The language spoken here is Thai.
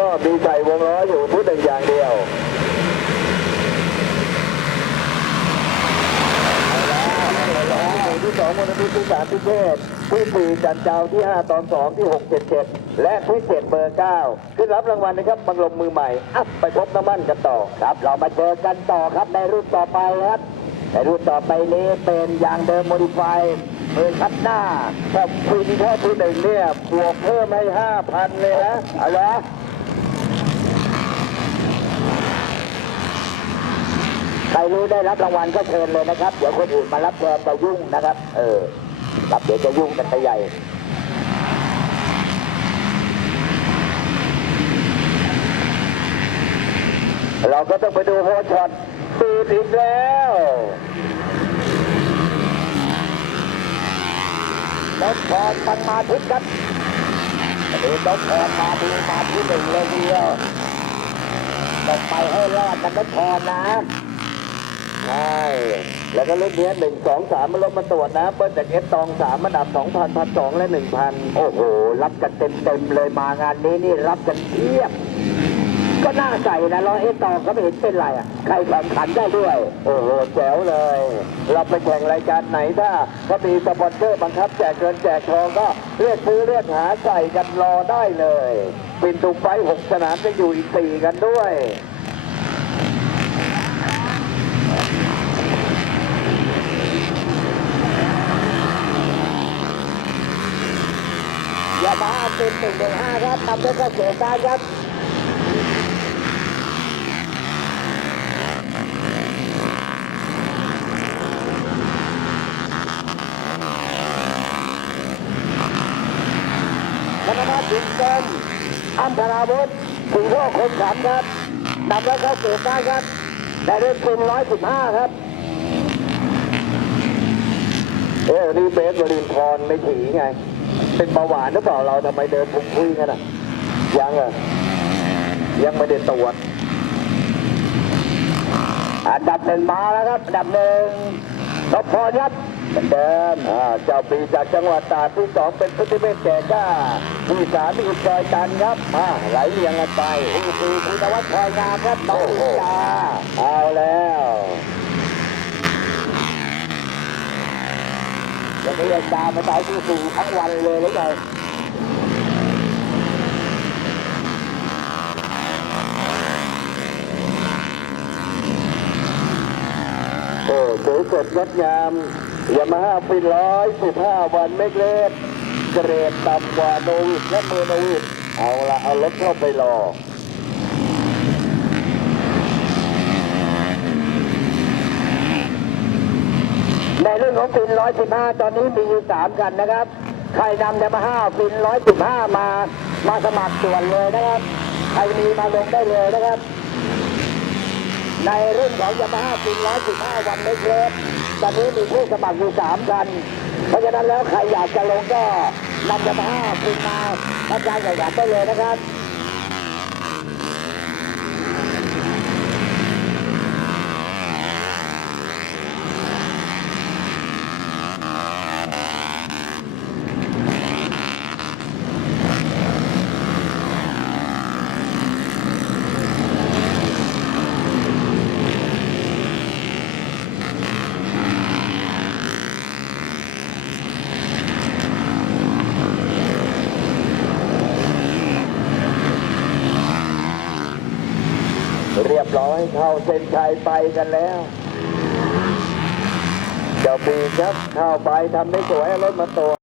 ก็มีใส่วงล้ออยู่ที่หนึ่งอย่างเดียวที่สองมนพิที่สามพิเชษที่สี่จันเจ้าที่ห้าตอนสองที่หกเจ็ดเจ็ดและที่เจ็ดเบอร์เก้าขึ้นรับรางวัลนะครับบังลมมือใหม่อะไปพบน้ำมันกันต่อครับ เรามาเจอกันต่อครับในรุ่นต่อไปครับในรุ่นต่อไปนี้เป็นยางเดิมโมดิฟายเบอคัดหน้าถ้าพินแค่ที่หนึ่งเนี่ยบวกเพิ่มให้ห้าพันเลยนะเอาละ รู้ได้รับรางวัลก็เชิญเลยนะครับ เดี๋ยวคนอื่นมารับแทนจะยุ่งนะครับ เออรับเดี๋ยวจะยุ่งกันไปใหญ่เราก็ต้องไปดูโฮช็อตตีดอีกแล้วนกพรปันมาทิศครับดูนกพรมาดูมาที่หนึ่งเลยเดียวต้องไปให้รอดกันนกพรนะ ใช่ แล้วก็รุ่นเนี้ยหนึ่งสองสามมันลดมาตรวจนะเปิ้ลจากเอสตองสามระดับสองพันพันสองและหนึ่งพันโอ้โห รับกันเต็มเต็มๆเลยมางานนี้นี่รับกันเทียบ ก็น่าใส่นะร้อยเอสตองก็ไม่เห็นเป็นไรอะ ใครแข่งขันได้ด้วย โอ้โหแจ๋วเลย เราไปแข่งรายการไหนถ้าเขามีสปอนเซอร์บังคับแจกเงินแจกทองก็เรียกซื้อเรียกหาใส่กันรอได้เลยปินตุกไฟหกสนามจะอยู่อีกสี่กันด้วย ยามาฮ่าเป็นหนึ่งหนึ่งห้าครับนำด้วยข้าวเสียการครับธนวัฒน์ถึงเกินอัมพราวุธถึงพ่อคนขำครับนำด้วยข้าวเสียการครับได้ด้วยทุนร้อยสิบห้าครับ เออนี่เบสบรินทรไม่ถีไง เป็นเบาหวานหรือเปล่าเราทำไมเดินพุงคุยกันอะยังอะยังไม่ได้ตรวจอันดับหนึ่งมาแล้วครับอันดับหนึ่งนพพรครับเหมือนเดิมอ่าเจ้าปีจากจังหวัดตราดที่สองเป็นพุทธิเมฆแก่ก้าที่สามที่อุดรจันทร์ครับมาไหลเรียงกันไปที่สี่คุณวัฒน์พลอยงามครับน้องอินดาเอาแล้ว จะมีอินดามาต่อยที่สี่ทั้งวันเลยหรือไงโอ้สวยสดงดงามยามาฮ่าฟินร้อยสิบห้าวันเมกเลสเกรดต่ำกว่าโนวิดและเมอร์โนวิดเอาละเอารถเข้าไปรอ ในเรื่องของฟินร้อยสิบห้าตอนนี้มีอยู่สามกันนะครับ ใครนำยามาฮ่าฟินร้อยสิบห้ามา มาสมัครส่วนเลยนะครับ ใครมีมาลงได้เลยนะครับ ในรุ่นของยามาฮ่าฟินร้อยสิบห้าวันเล็กตอนนี้มีผู้สมัครอยู่สามกัน เพราะฉะนั้นแล้วใครอยากจะลงก็นำยามาฮ่าฟินมาทำการแข่งขันได้เลยนะครับ เรียบร้อยเข้าเส้นชัยไปกันแล้ว เจ้าปีครับเข้าไปทำได้สวยรถมาตัว